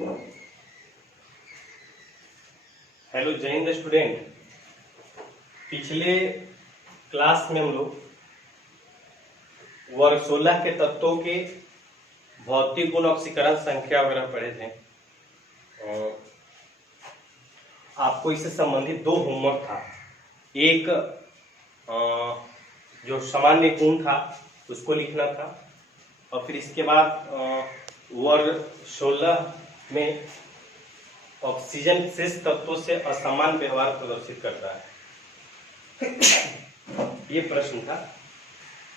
Hello जय Hind student. पिछले class में हम लोग वर्ग 16 के तत्वों के भौतिक गुण, ऑक्सीकरण, संख्या वगैरह पढ़े थे। आपको इससे संबंधित दो होमवर्क था। एक जो सामान्य गुण था उसको लिखना था, और फिर इसके बाद वर्ग 16 में ऑक्सीजन शेष तत्वों से असमान व्यवहार प्रदर्शित करता है। ये प्रश्न था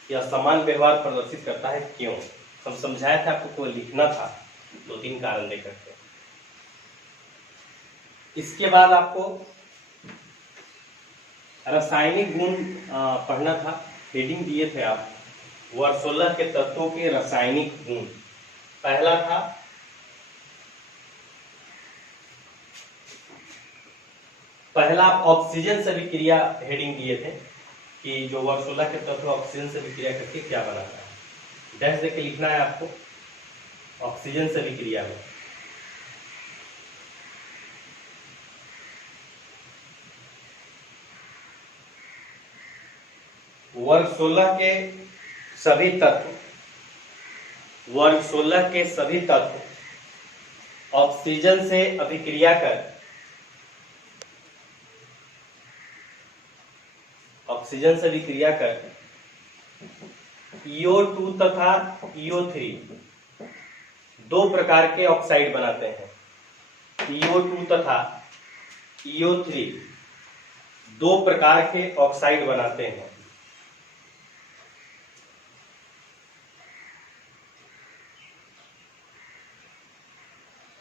कि असमान व्यवहार प्रदर्शित करता है क्यों। हम समझाया था आपको, को लिखना था, 2-3 कारण लेकर के। इसके बाद आपको रासायनिक गुण पढ़ना था। हेडिंग दिए थे आप, वर्ग 16 के तत्वों के रासायनिक गुण। पहला था ऑक्सीजन से अभिक्रिया। हेडिंग दिए थे कि जो वर्ग 16 के तत्व ऑक्सीजन से अभिक्रिया करके क्या बनाता है। डैश देके लिखना है आपको, ऑक्सीजन से अभिक्रिया में। वर्ग 16 के सभी तत्व ऑक्सीजन से अभिक्रिया कर EO2 तथा EO3 दो प्रकार के ऑक्साइड बनाते हैं। EO2 तथा EO3 दो प्रकार के ऑक्साइड बनाते हैं।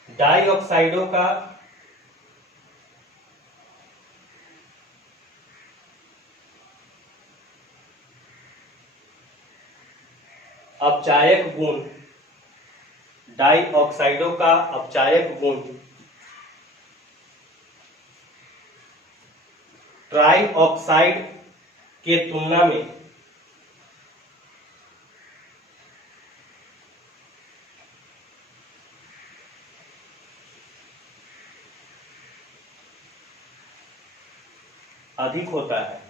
डाइऑक्साइडों का अपचायक गुण, डाइऑक्साइडों का अपचायक गुण ट्राइऑक्साइड के तुलना में अधिक होता है।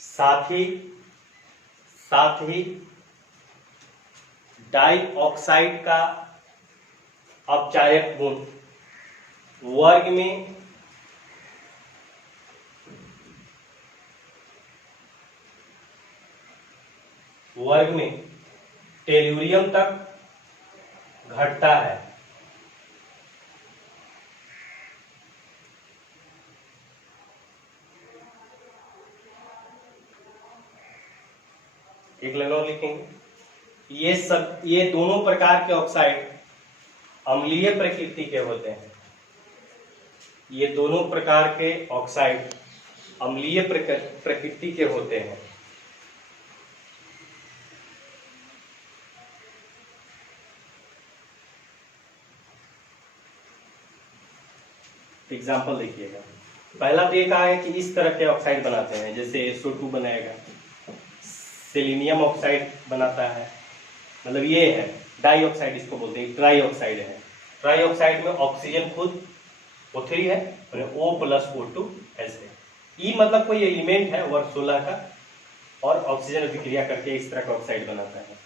साथ ही डाइऑक्साइड का अपचायक गुण वर्ग में टेलुरियम तक घटता है। एक लाइन और लिखेंगे। ये दोनों प्रकार के ऑक्साइड अम्लीय प्रकृति के होते हैं। ये दोनों प्रकार के ऑक्साइड अम्लीय प्रकृति के होते हैं। एग्जाम्पल देखिएगा। पहला तो ये कहा है कि इस तरह के ऑक्साइड बनाते हैं, जैसे SO2 बनाएगा, सेलेनियम ऑक्साइड बनाता है। मतलब ये है डाइऑक्साइड, इसको बोलते हैं। ट्राइऑक्साइड है। ट्राइऑक्साइड में ऑक्सीजन खुद O3 है और O+O2 ऐसे। ई मतलब कोई एलिमेंट है वर्ग 16 का, और ऑक्सीजन अभिक्रिया करके इस तरह का ऑक्साइड बनाता है।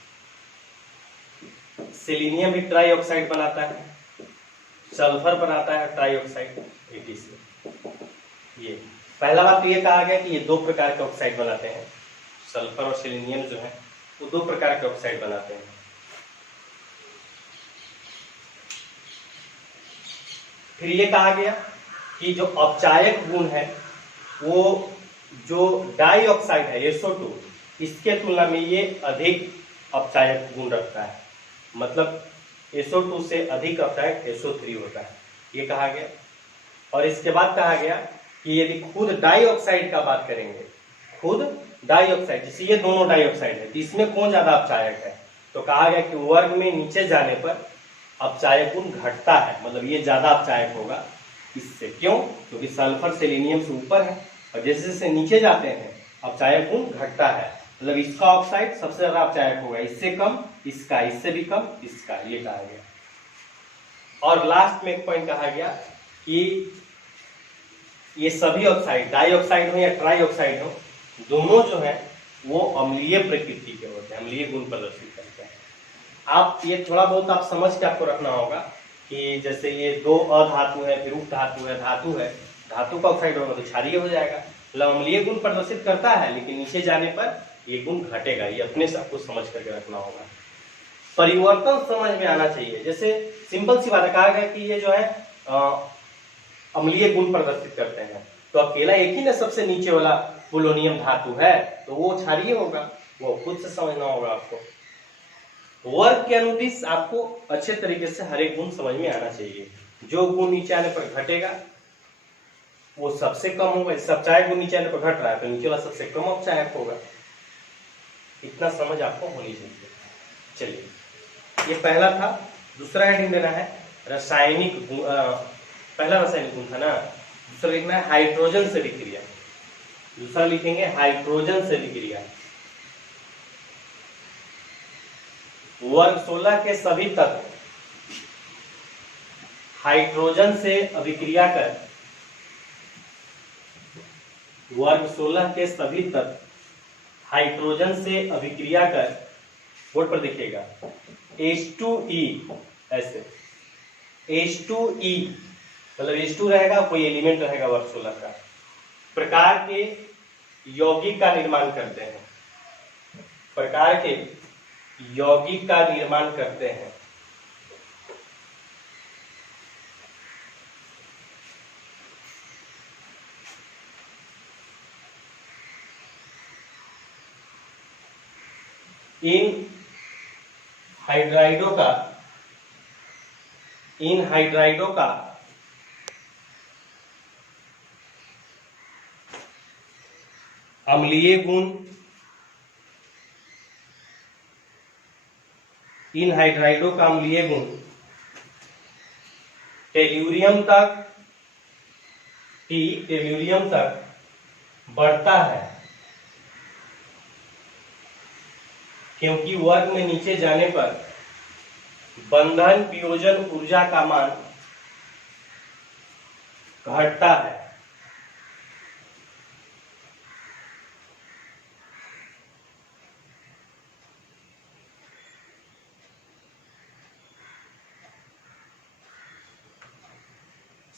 सेलेनियम भी ट्राइऑक्साइड बनाता है, सल्फर बनाता है ट्राइऑक्साइड, etc। ये पहला बात तो ये कहा गया कि ये दो प्रकार के ऑक्साइड बनाते हैं। सल्फर और सेलेनियम जो है वो दो प्रकार के ऑक्साइड बनाते हैं। फिर ये कहा गया कि जो अपचायक गुण है वो जो डाइऑक्साइड है SO2, इसके तुलना में ये अधिक अपचायक गुण रखता है। मतलब SO2 से अधिक अपचायक SO3 होता है, ये कहा गया। और इसके बाद कहा गया कि यदि खुद डाइऑक्साइड का बात करेंगे, खुद डाइऑक्साइड, जैसे ये दोनों डाइऑक्साइड है, तो इसमें कौन ज्यादा अपचायक है, तो कहा गया कि वर्ग में नीचे जाने पर अपचायक गुण घटता है। मतलब ये ज्यादा अपचायक होगा इससे। क्यों? क्योंकि सल्फर सेलेनियम से ऊपर है, और जैसे जैसे नीचे जाते हैं अपचायक गुण घटता है। मतलब इसका ऑक्साइड सबसे ज्यादा अपचायक होगा, इससे कम इसका, इससे भी कम इसका, ये कहा गया। और लास्ट में एक पॉइंट कहा गया कि ये सभी ऑक्साइड, डाई ऑक्साइड हो या ट्राई ऑक्साइड हो, दोनों जो है वो अम्लीय प्रकृति के होते हैं, अम्लीय गुण प्रदर्शित करते हैं। आप ये थोड़ा बहुत आप समझ के आपको रखना होगा कि जैसे ये दो अधातु है, फिर उप धातु है, धातु का ऑक्साइड होगा तो क्षारीय हो जाएगा, मतलब अम्लीय गुण प्रदर्शित करता है, लेकिन नीचे जाने पर ये गुण घटेगा। ये अपने से आपको समझ करके रखना होगा। परिवर्तन समझ में आना चाहिए। जैसे सिंपल सी बात है, कहा गया कि ये जो है अम्लीय गुण प्रदर्शित करते हैं, तो अकेला एक ही ना सबसे नीचे वाला पोलोनियम धातु है, तो वो क्षारीय होगा, वो खुद से समझना होगा आपको। वर्ग के अनुदिश आपको अच्छे तरीके से हर एक गुण समझ में आना चाहिए। जो गुण नीचे आने पर घटेगा वो सबसे कम होगा। अपचायक गुण नीचे आने पर घट रहा है तो नीचे वाला सबसे कम अपचायक होगा। इतना समझ आपको होनी चाहिए। चलिए, ये पहला था। दूसरा हेडिंग देना है रासायनिक गुण। पहला रासायनिक गुण था ना, दूसरा लिखना है हाइड्रोजन से विक्रिया। दूसरा लिखेंगे हाइड्रोजन से विक्रिया। वर्ग 16 के सभी तत्व हाइड्रोजन से अभिक्रिया कर, वर्ग 16 के सभी तत्व हाइड्रोजन से अभिक्रिया कर, बोर्ड पर देखिएगा H2E, ऐसे H2E मतलब H2 रहेगा, कोई एलिमेंट रहेगा वर्ग 16 का, प्रकार के यौगिक का निर्माण करते हैं, प्रकार के यौगिक का निर्माण करते हैं। इन हाइड्राइडों का अम्लीय गुण, इन हाइड्राइडों का अम्लीय गुण टेल्यूरियम तक बढ़ता है, क्योंकि वर्ग में नीचे जाने पर बंधन वियोजन ऊर्जा का मान घटता है।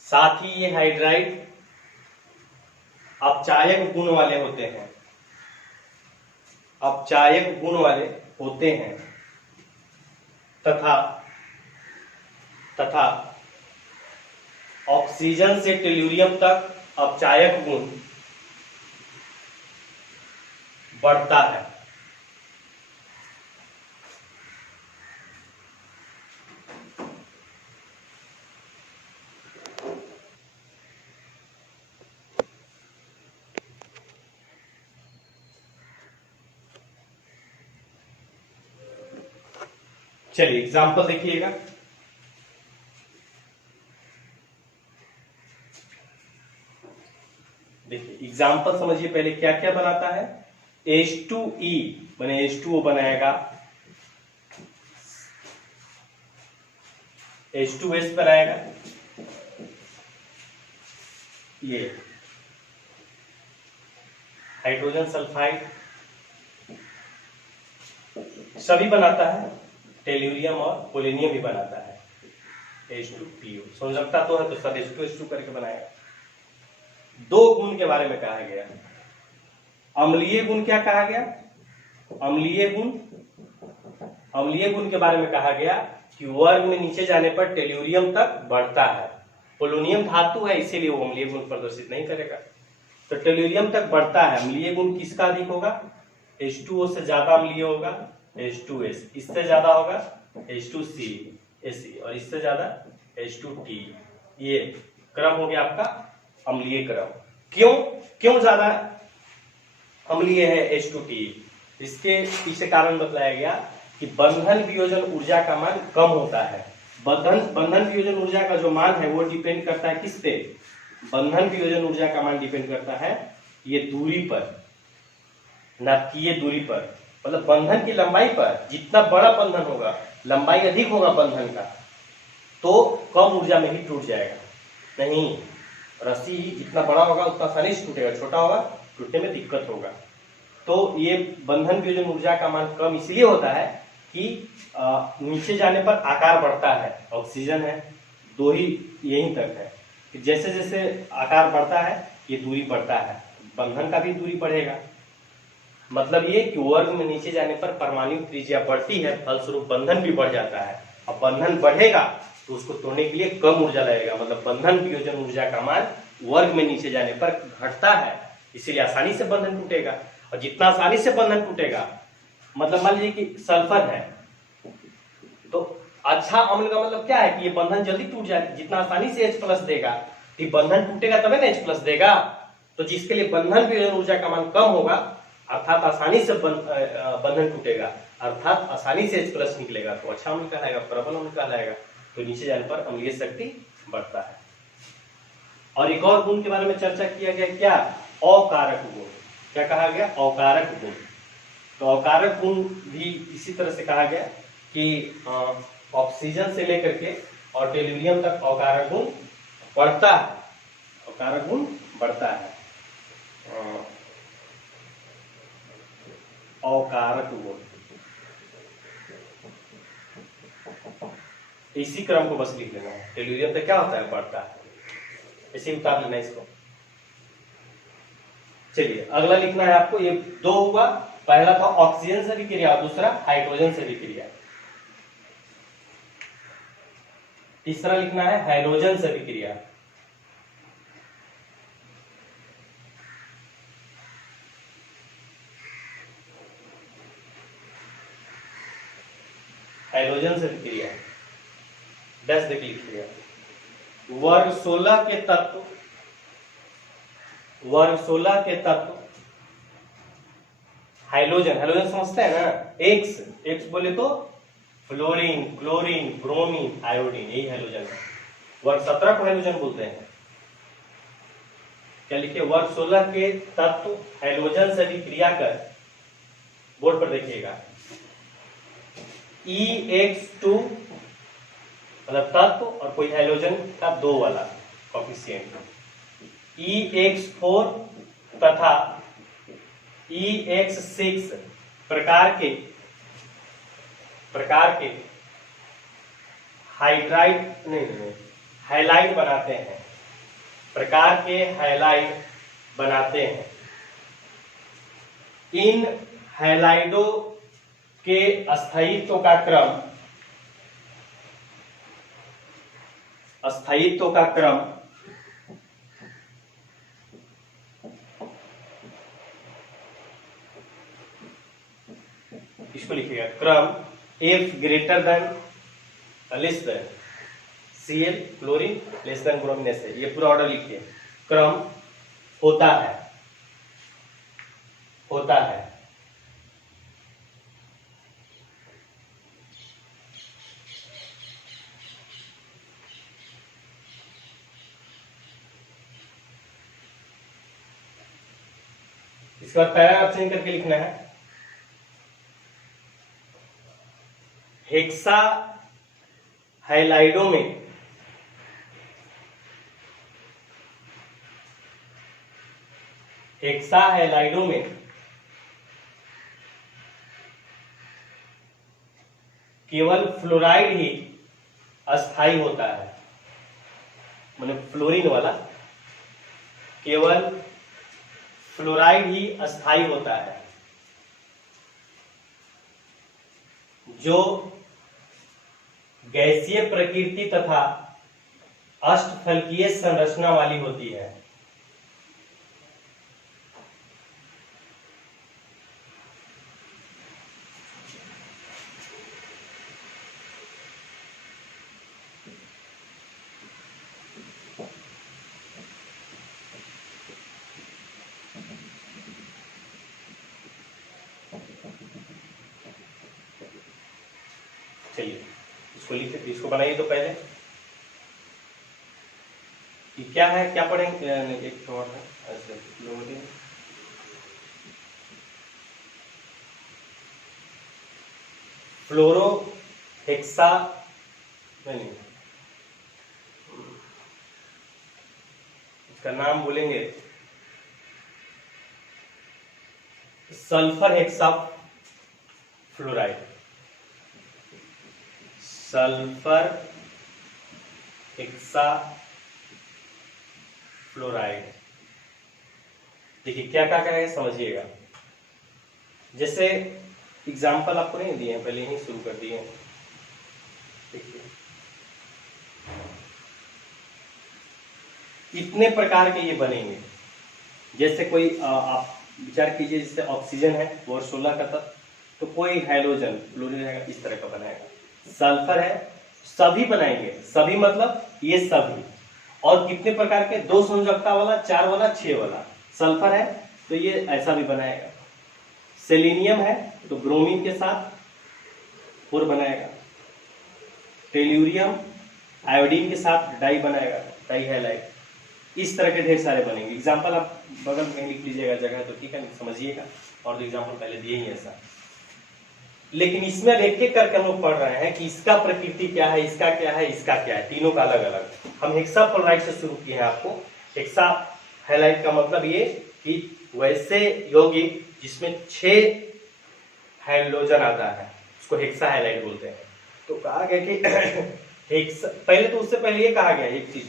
साथ ही ये हाइड्राइड अपचायक गुण वाले होते हैं, अपचायक गुण वाले होते हैं तथा ऑक्सीजन से टेल्यूरियम तक अपचायक गुण बढ़ता है। चलिए एग्जाम्पल देखिएगा। देखिए एग्जाम्पल समझिए पहले क्या क्या बनाता है। H2E बने H2O बनाएगा, H2S बनाएगा, ये हाइड्रोजन सल्फाइड सभी बनाता है, टेल्यूरियम और पोलेनियम भी बनाता है, H2PO। समझता तो है तो सब H2S2 करके बनाएगा। दो गुण के बारे में कहा गया। अम्लीय गुण क्या कहा गया? अम्लीय गुण के बारे में कहा गया कि वर्ग में नीचे जाने पर टेल्यूरियम तक बढ़ता है। पोलोनियम धातु है इसीलिए वो अम्लीय गुण प्रदर्शित नहीं करेगा, तो टेल्यूरियम तक बढ़ता है। अम्लीय गुण किसका अधिक होगा? H2O से ज्यादा अम्लीय होगा H2S, इससे ज्यादा होगा H2C और इससे ज्यादा H2T। ये क्रम हो गया आपका अम्लीय क्रम। क्यों ज्यादा अम्लीय है H2T? इसके पीछे कारण बताया गया कि बंधन वियोजन ऊर्जा का मान कम होता है। बंधन वियोजन ऊर्जा का जो मान है वो डिपेंड करता है किस पे? बंधन वियोजन ऊर्जा का मान डिपेंड करता है ये दूरी पर। नाभिकीय दूरी पर, मतलब बंधन की लंबाई पर, जितना बड़ा बंधन होगा, लंबाई अधिक होगा बंधन का, तो कम ऊर्जा में ही टूट जाएगा। नहीं, रस्सी जितना बड़ा होगा उतना आसानी से टूटेगा, छोटा होगा टूटने में दिक्कत होगा। तो ये बंधन की जो ऊर्जा का मान कम इसलिए होता है कि नीचे जाने पर आकार बढ़ता है। ऑक्सीजन है, दो ही यहीं तक है कि जैसे जैसे आकार बढ़ता है ये दूरी बढ़ता है, बंधन का भी दूरी बढ़ेगा। मतलब ये कि वर्ग में नीचे जाने पर परमाणु त्रिज्या बढ़ती है, फलस्वरूप बंधन भी बढ़ जाता है। अब बंधन बढ़ेगा तो उसको तोड़ने के लिए कम ऊर्जा लगेगा, मतलब बंधन वियोजन ऊर्जा का मान वर्ग में नीचे जाने पर घटता है, इसीलिए आसानी से बंधन टूटेगा। और जितना आसानी से बंधन टूटेगा, मतलब मान लीजिए कि सल्फर है तो अच्छा अम्ल का मतलब क्या है कि ये बंधन जल्दी टूट जाएगा, जितना आसानी से H+ देगा तो बंधन टूटेगा तभी ना H+ देगा। तो जिसके लिए बंधन वियोजन ऊर्जा का मान कम होगा, अर्थात आसानी से बंधन टूटेगा, अर्थात आसानी से H+ निकलेगा, तो अच्छा अम्ल कहलाएगा, प्रबल अम्ल कहलाएगा। तो नीचे जाने पर अम्लीय शक्ति बढ़ता है। और एक और गुण के बारे में चर्चा किया गया, क्या? अकारक गुण। क्या कहा गया? अकारक गुण। तो अकारक गुण भी इसी तरह से कहा गया कि ऑक्सीजन से लेकर के और टेलुरियम तक अकारक गुण बढ़ता है, अकारक गुण बढ़ता है। अकारक गुण इसी क्रम को बस लिख लेना है। टेलुरियम तक क्या होता है? बढ़ता है, इसी उतार लेना इसको। चलिए अगला लिखना है आपको, ये दो हुआ, पहला था ऑक्सीजन से विक्रिया और दूसरा हाइड्रोजन से विक्रिया। तीसरा लिखना है हाइड्रोजन से विक्रिया। हाइड्रोजन से विक्रिया डैश देख लिखिएगा। वर्ग 16 के तत्व, वर्ग 16 के तत्व हाइड्रोजन, हाइड्रोजन समझते हैं ना, एक्स, एक्स बोले तो फ्लोरीन, क्लोरीन, ब्रोमीन, आयोडीन, यही हाइड्रोजन है। वर्ग 17 को हाइड्रोजन बोलते हैं। क्या लिखे? वर्ग 16 के तत्व हाइड्रोजन से विक्रिया कर, बोर्ड पर देखिएगा, EX2 मतलब तत्व और कोई हाइड्रोजन का 2 वाला कोफिशिएंट, EX4 तथा EX6 प्रकार के हाइड्राइड नहीं हाइलाइड बनाते हैं, प्रकार के हाइलाइड बनाते हैं। इन हाइलाइडों के स्थायित्व का क्रम, स्थायित्व का क्रम इसको लिखिएगा, क्रम F greater than less than Cl chlorine less than bromine ऐसे, ये पूरा ऑर्डर लिखिए। क्रम होता है, होता है। इसके बाद पैरा चेंज करके लिखना है, हेक्सा हाइलाइडों में हेक्सा हाइलाइडों में केवल फ्लोराइड ही अस्थाई होता है, मतलब फ्लोरीन वाला केवल फ्लोराइड ही अस्थाई होता है, जो गैसीय प्रकृति तथा अष्टफलकीय संरचना वाली होती है। चलिए इसको लिखे, इसको बनाइए तो पहले कि क्या है, क्या पढ़ेंगे, एक और है ऐसे फ्लोरो हेक्सा नहीं, इसका नाम बोलेंगे sulphur hexa fluoride, sulphur hexa fluoride. देखिए क्या क्या क्या है समझिएगा। जैसे एग्जाम्पल आपको नहीं दिए हैं, पहले ही शुरू कर दिए हैं। देखिए इतने प्रकार के ये बनेंगे। जैसे कोई आप विचार कीजिए, जैसे ऑक्सीजन है वो 16 का तत्व, तो कोई हाइड्रोजन फ्लोरीन रहेगा, इस तरह का बनाएगा। सल्फर है, सभी बनाएंगे, सभी मतलब ये सभी। और कितने प्रकार के, 2 संयोजकता वाला, 4 वाला, 6 वाला। सल्फर है तो ये ऐसा भी बनाएगा। सेलेनियम है तो ब्रोमीन के साथ और बनाएगा। टेल्यूरियम आयोडीन के साथ डाई बनाएगा, डाई हैलाइड। इस तरह के ढेर सारे बनेंगे। एग्जाम्पल आप बगल में लिख लीजिएगा जगह तो ठीक है, समझिएगा। और तो एग्जाम्पल पहले दिए ही ऐसा। लेकिन इसमें अब एक एक करके हम लोग पढ़ रहे हैं कि इसका प्रकृति क्या है, इसका क्या है, इसका क्या है, तीनों का अलग अलग। हम हेक्सा फ्लोराइड से शुरू किए हैं आपको। हेक्सा हैलाइड का मतलब ये कि वैसे यौगिक जिसमें 6 हाइड्रोजन आता है उसको हेक्सा हैलाइड बोलते हैं। तो कहा गया कि हेक्सा, पहले तो उससे पहले ये कहा गया एक चीज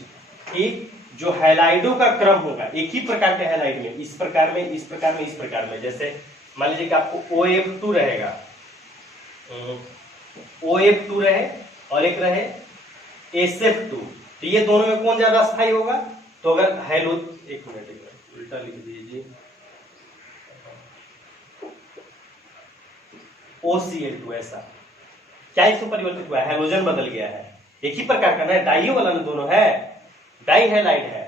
कि जो हैलाइडों का क्रम होगा एक ही प्रकार के हैलाइड में, इस प्रकार में, इस प्रकार में, इस प्रकार में। जैसे मान लीजिए कि आपको OF2 रहेगा, OF2 रहे और एक रहे SF2, तो ये दोनों में कौन ज्यादा स्थायी होगा? तो अगर हेलो, एक मिनट उल्टा लिख दीजिए, OCl2 ऐसा। क्या इसमें परिवर्तित हुआ है? हाइड्रोजन बदल गया है। एक ही प्रकार का ना, डाइयो वाला ना दोनों है, डाई हैलाइड है।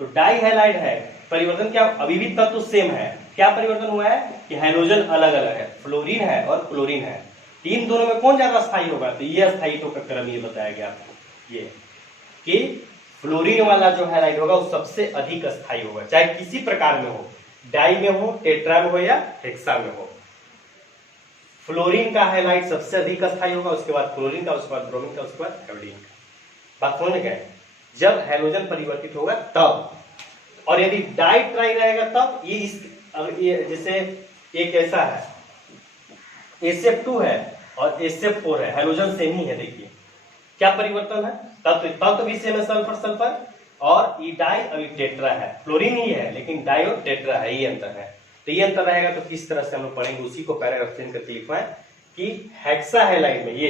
तो डाई हैलाइड है, परिवर्तन क्या? अभी भी तत्व सेम है। क्या परिवर्तन हुआ है कि हाइड्रोजन अलग अलग है, फ्लोरीन है और क्लोरीन है। इन दोनों में कौन ज्यादा स्थायी होगा? तो ये स्थायित्व का क्रम ये बताया गया आपको, ये कि फ्लोरीन वाला जो हैलाइड होगा वो सबसे अधिक स्थायी होगा, चाहे किसी प्रकार में हो, डाई में हो, टेट्रा में हो या हेक्सा में हो। फ्लोरीन का हैलाइड सबसे अधिक स्थायी होगा, उसके बाद क्लोरीन का, उसके बाद ब्रोमीन का, उसके बाद आयोडीन का। बात समझ में गए? जब हाइड्रोजन परिवर्तित होगा तब। और यदि डाई ट्राई रहेगा तब ये इस, ये जैसे एक ऐसा है SF2 है और SF4 है, हाइड्रोजन सेम ही है। देखिए क्या परिवर्तन है, तत्व भी सेम है, सल्फर सल्फर, और ये डाई और ये टेट्रा है। फ्लोरीन ही है लेकिन डाई और टेट्रा है, ये अंतर है। तो ये अंतर रहेगा तो किस तरह से हम लोग पढ़ेंगे, उसी को पैराग्राफ चेंज करके लिखवाएं कि हेक्सा हैलाइड में, ये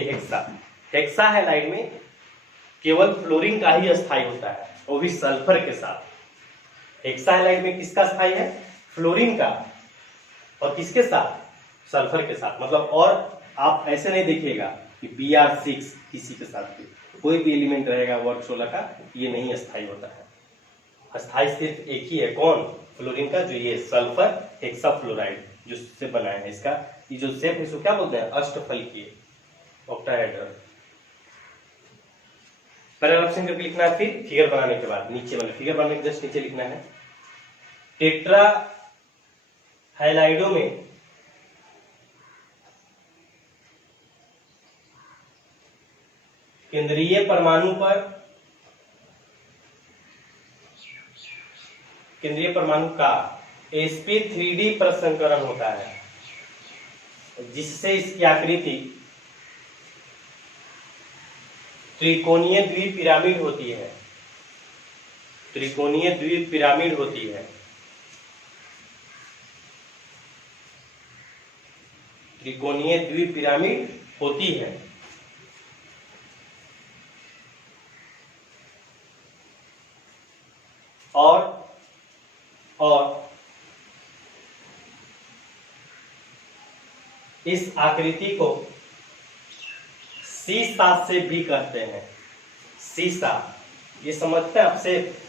हेक्सा हैलाइड में केवल फ्लोरीन का ही स्थायी होता है, वो भी सल्फर के साथ। हेक्सा हैलाइड में किसका स्थायी है? फ्लोरीन का। और किसके साथ? सल्फर के साथ। मतलब और आप ऐसे नहीं देखिएगा कि Br6 किसी के साथ भी, कोई भी एलिमेंट रहेगा वर्ग 16 का, ये नहीं स्थायी होता है। स्थायी सिर्फ एक ही है, कौन? फ्लोरीन का, जो ये सल्फर हेक्सा फ्लोराइड जो से बना है। इसका ये जो शेप है इसको क्या बोलते हैं? अष्टफलकीय, ऑक्टाहेड्रल। पैराग्राफ करके लिखना है। फिर फिगर बनाने के बाद नीचे वाले फिगर बनाने के जस्ट नीचे लिखना है, टेट्रा हैलाइडों में केंद्रीय परमाणु का sp3d प्रसंकरण होता है, जिससे इसकी आकृति त्रिकोणीय द्विपिरामिड होती है। त्रिकोणीय द्विपिरामिड होती है। त्रिकोणीय द्विपिरामिड होती है। और इस आकृति को C7 से भी कहते हैं। C7 ये समझते हैं आपसे?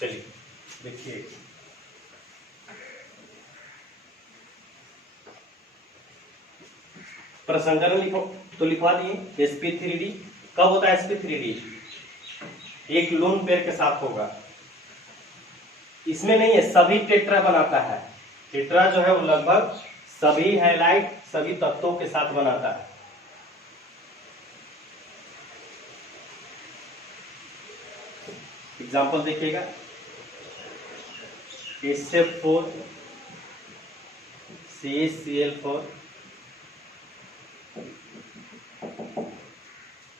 चलिए देखिए, प्रसंकरण लिखो तो लिखवा दिए। sp3d कब होता है? sp3d एक लोन पेयर के साथ होगा। इसमें नहीं है, सभी टेट्रा बनाता है। टेट्रा जो है वो लगभग सभी हैलाइड सभी तत्वों के साथ बनाता है। एग्जाम्पल देखिएगा, SF4 CaCl4।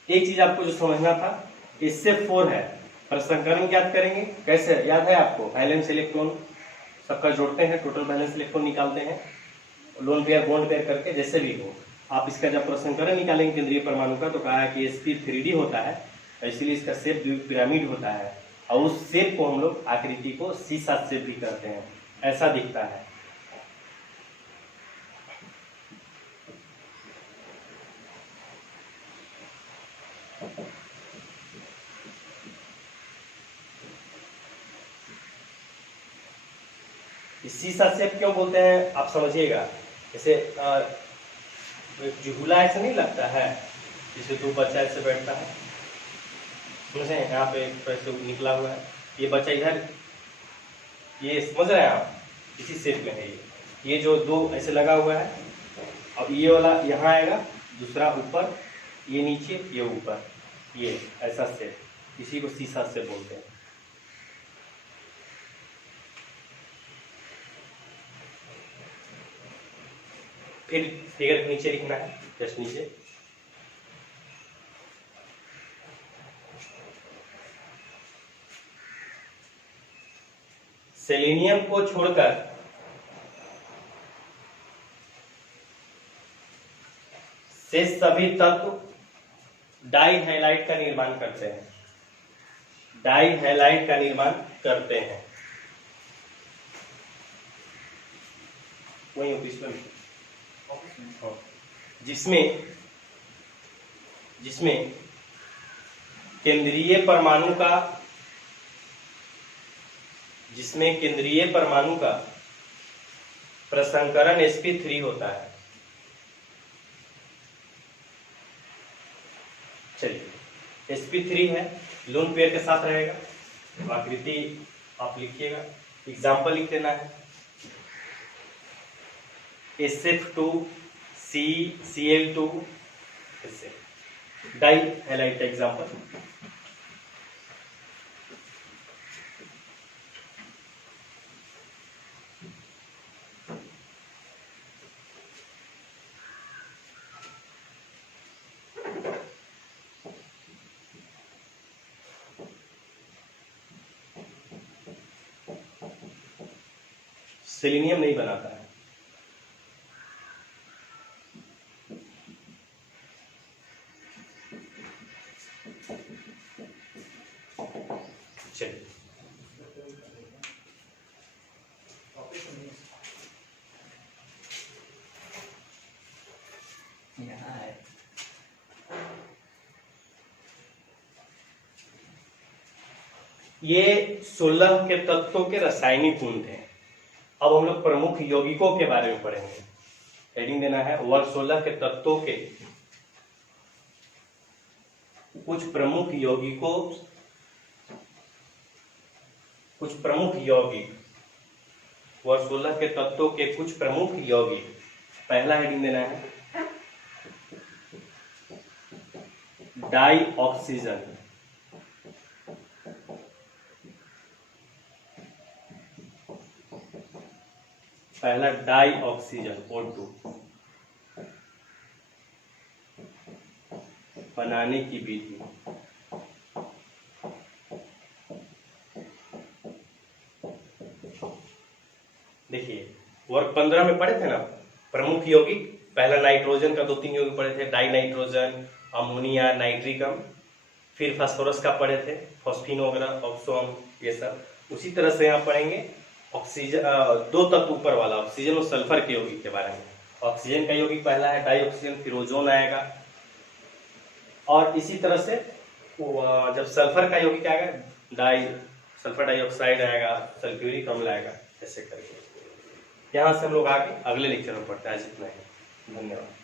एक चीज आपको जो समझना था, SF4 है, प्रसंकरण ज्ञात करेंगे कैसे, याद है आपको? वैलेंस इलेक्ट्रॉन सबका जोड़ते हैं, टोटल वैलेंस इलेक्ट्रॉन निकालते हैं, लोन पेयर बॉन्ड पेयर करके, जैसे भी हो आप इसका जब प्रसंकरण निकालेंगे केंद्रीय परमाणु का, तो कहा है कि sp3d होता है, इसीलिए इसका शेप द्वीप पिरामिड होता है, और उस शेप को हम लोग आकृति को C7 शेप भी कहते हैं, ऐसा दिखता है। C7 शेप क्यों बोलते हैं आप समझिएगा। जैसे झूला ऐसे नहीं लगता है, जिसे दो बच्चा ऐसे बैठता है, समझे? यहाँ पे पैसे निकला हुआ है, ये बच्चा इधर, ये समझ रहे हैं आप, इसी शेप में है ये जो दो ऐसे लगा हुआ है। अब ये वाला यहाँ आएगा, दूसरा ऊपर, ये नीचे, ये ऊपर, ये ऐसा शेप, इसी को C7 शेप बोलते हैं। फिर फिगर के नीचे लिखना है, जस्ट नीचे, सेलेनियम को छोड़कर शेष सभी तत्व डाई हैलाइड का निर्माण करते हैं, डाई हैलाइड का निर्माण करते हैं। वही ऑफिस में, जिसमें केंद्रीय परमाणु का प्रसंकरण sp3 होता है। चलिए, sp3 है, लोन पेयर के साथ रहेगा, आकृति आप लिखिएगा, एग्जाम्पल लिख लेना है, SF2 CCl2, इससे डाई हैलाइड का एग्जाम्पल। सेलेनियम नहीं बनाता है। चलिए, यहाँ है, ये 16 के तत्वों के रासायनिक गुण थे। अब हम लोग प्रमुख यौगिकों के बारे में पढ़ेंगे। हेडिंग देना है, वर्ग 16 के तत्वों के कुछ प्रमुख यौगिक, वर्ग 16 के तत्वों के कुछ प्रमुख यौगिक। पहला हेडिंग देना है डाई ऑक्सीजन, पहला डाई ऑक्सीजन O2 बनाने की विधि। देखिए, वर्ग 15 में पढ़े थे ना प्रमुख यौगिक, पहला नाइट्रोजन का 2-3 यौगिक पढ़े थे, डाई नाइट्रोजन, अमोनिया, नाइट्रिकम, फिर फास्फोरस का पढ़े थे, फॉस्फिन वगैरह, ऑक्सोन, ये सब। उसी तरह से यहाँ पढ़ेंगे ऑक्सीजन, 2 तत्व ऊपर वाला ऑक्सीजन और सल्फर के यौगिक के बारे में। ऑक्सीजन का यौगिक पहला है डाई ऑक्सीजन, फिर ओजोन आएगा, और इसी तरह से जब सल्फर का यौगिक आएगा डाई सल्फर डाइऑक्साइड आएगा, सल्फ्यूरिक अम्ल आएगा, ऐसे करके। यहाँ से हम लोग आगे अगले लेक्चर में पढ़ते हैं। आज इतना ही, धन्यवाद।